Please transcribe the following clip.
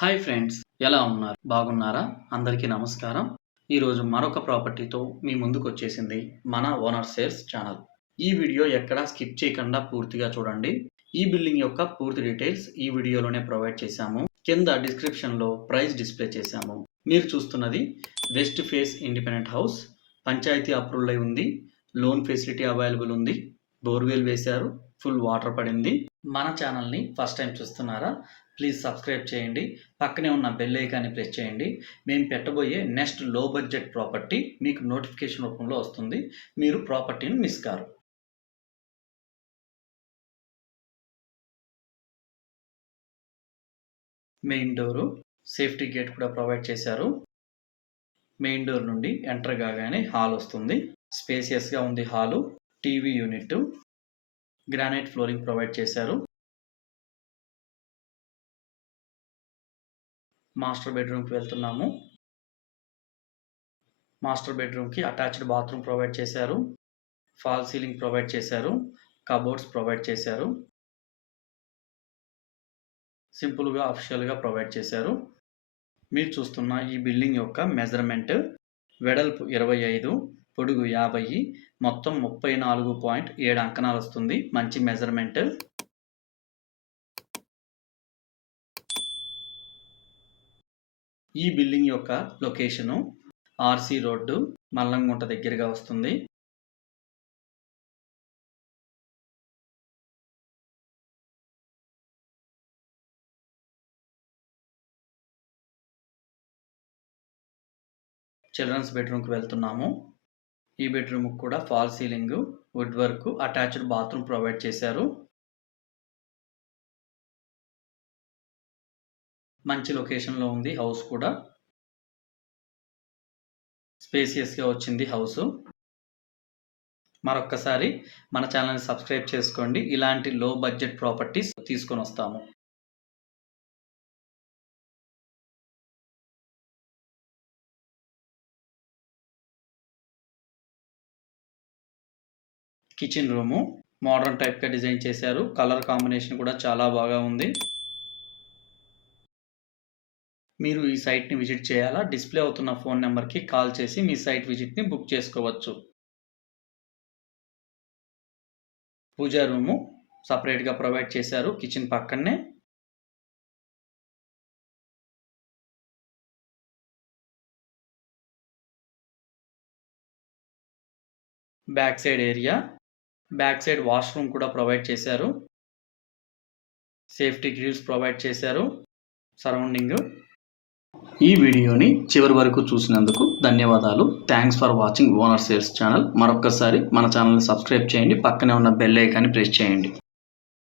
Hi friends, ఎలా ఉన్నారు? బాగున్నారా? అందరికీ నమస్కారం. ఈరోజు మరొక ప్రాపర్టీతో మీ ముందుకొచ్చేసింది మన ఓనర్ సేల్స్ ఛానల్. ఈ వీడియో ఎక్కడా స్కిప్ చేయకుండా పూర్తిగా చూడండి. ఈ బిల్డింగ్ యొక్క పూర్తి డీటెయిల్స్ ఈ వీడియోలోనే ప్రొవైడ్ చేశాము. కింద డిస్క్రిప్షన్లో ప్రైస్ డిస్ప్లే చేశాము. మీరు చూస్తున్నది west face independent house. Panchayat approval అయి ఉంది. లోన్ ఫెసిలిటీ అవైలబుల్ ఉంది. బోర్వెల్ వేశారు. ఫుల్ వాటర్ పడింది. మన ఛానల్ని ఫస్ట్ టైం చూస్తున్నారా? ప్లీజ్ సబ్స్క్రైబ్ చేయండి. పక్కనే ఉన్న బెల్ ఐకాన్ని ప్రెస్ చేయండి. మేము పెట్టబోయే నెక్స్ట్ లో బడ్జెట్ ప్రాపర్టీ మీకు నోటిఫికేషన్ రూపంలో వస్తుంది. మీరు ప్రాపర్టీని మిస్ కారు. మెయిన్ డోరు, సేఫ్టీ గేట్ కూడా ప్రొవైడ్ చేశారు. మెయిన్ డోర్ నుండి ఎంటర్ కాగానే హాల్ వస్తుంది. స్పేసియస్గా ఉంది hall. TV unit, granite flooring provide చేశారు. మాస్టర్ బెడ్రూమ్కి వెళ్తున్నాము. మాస్టర్ బెడ్రూమ్కి అటాచ్డ్ బాత్రూమ్ ప్రొవైడ్ చేశారు. ఫాల్ సీలింగ్ ప్రొవైడ్ చేశారు. కబోర్డ్స్ ప్రొవైడ్ చేశారు. సింపుల్గా అఫిషియల్గా ప్రొవైడ్ చేశారు. మీరు చూస్తున్న ఈ బిల్డింగ్ యొక్క మెజర్మెంట్ వెడల్పు 25, పొడుగు 50, మొత్తం 34.7 అంకణాలు వస్తుంది. మంచి మెజర్మెంట్. ఈ బిల్డింగ్ యొక్క లొకేషను ఆర్సీ రోడ్డు, మల్లంగుంట దగ్గరగా వస్తుంది. చిల్డ్రన్స్ బెడ్రూమ్కి వెళ్తున్నాము. ఈ బెడ్రూమ్కి కూడా fall ceiling, wood work, attached bathroom provide చేశారు. మంచి లొకేషన్లో ఉంది హౌస్ కూడా. స్పేసియస్గా వచ్చింది హౌస్. మరొక్కసారి మన ఛానల్ని సబ్స్క్రైబ్ చేసుకోండి. ఇలాంటి లో బడ్జెట్ ప్రాపర్టీస్ తీసుకొని వస్తాము. కిచెన్ రూము మోడర్న్ టైప్గా డిజైన్ చేశారు. కలర్ కాంబినేషన్ కూడా చాలా బాగా ఉంది. మీరు ఈ సైట్ని విజిట్ చేయాలా? డిస్ప్లే అవుతున్న ఫోన్ నెంబర్కి కాల్ చేసి మీ సైట్ విజిట్ని బుక్ చేసుకోవచ్చు. పూజా రూము సపరేట్గా ప్రొవైడ్ చేశారు కిచెన్ పక్కనే. Back side area, back side washroom కూడా ప్రొవైడ్ చేశారు. సేఫ్టీ గ్రిల్స్ ప్రొవైడ్ చేశారు. సరౌండింగ్. ఈ వీడియోని చివరి వరకు చూసినందుకు ధన్యవాదాలు. Thanks for watching owner sales channel. మరొక్కసారి మన ఛానల్ని సబ్స్క్రైబ్ చేయండి. పక్కనే ఉన్న బెల్ ఐకాన్ని ప్రెస్ చేయండి.